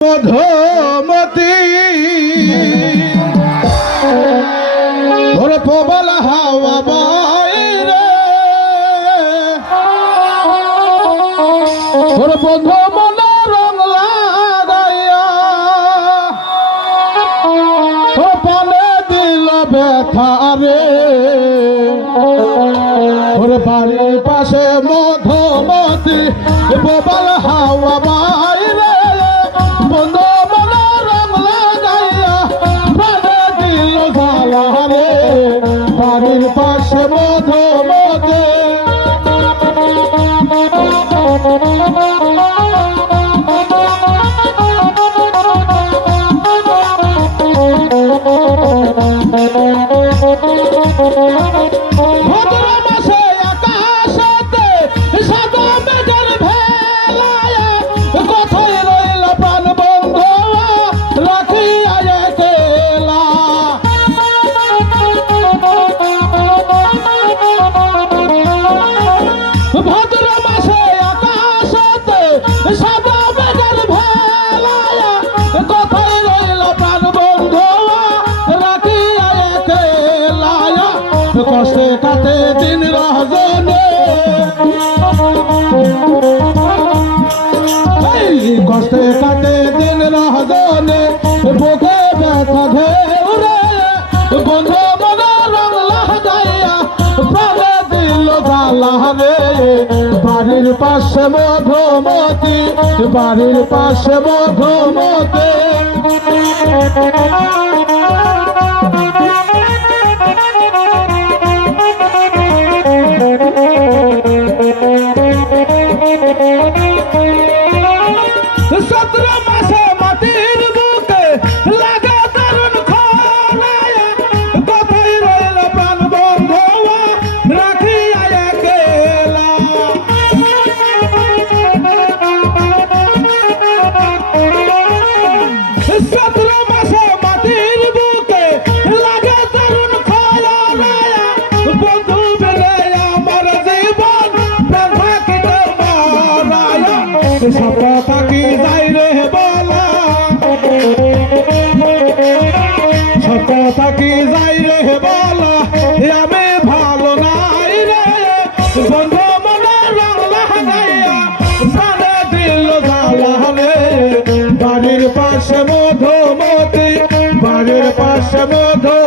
মধুমতি ওরে প্রবল হাওয়া বাইরে ওরে বন্ধু মনে রং লাগাইয়া ও পানে দিল ব্যথা রে ওরে বাড়ির পাশে মধুমতি প্রবল হাওয়া বাইরে বন্ধু মনে রং লাগাইয়া প্রাণে দিল জ্বালা রে বাড়ির পাশে মধুমতি কষ্টে কাটে দিন রজনে কষ্টে কাটে দিন রজনে বুকে ব্যথা ধরে বন্ধু মনে রং লাগাইয়া প্রাণে দিল জ্বালা রে বাড়ির পাশে মধুমতি বাড়ির পাশে মধুমতি সতেরো মাসে মাটির বুকে লাগা দারুণ খোলায়া কোথায় রইল প্রাণ বন্ধু রাখিয়া একলা সতেরো মাসে মাটির বুকে লাগা দারুণ খোলায়া বন্ধু বেলে আমার জীবন প্রাণ থাকিতে মারায়া সব পাখি যাই রে বলা সব থাকি যাই রে বলা আমি ভালো নাই রে বন্ধু মনে রং লাগাইয়া প্রাণে দিল জ্বালা রে বাড়ির পাশে মধুমতি বাড়ির পাশে মধু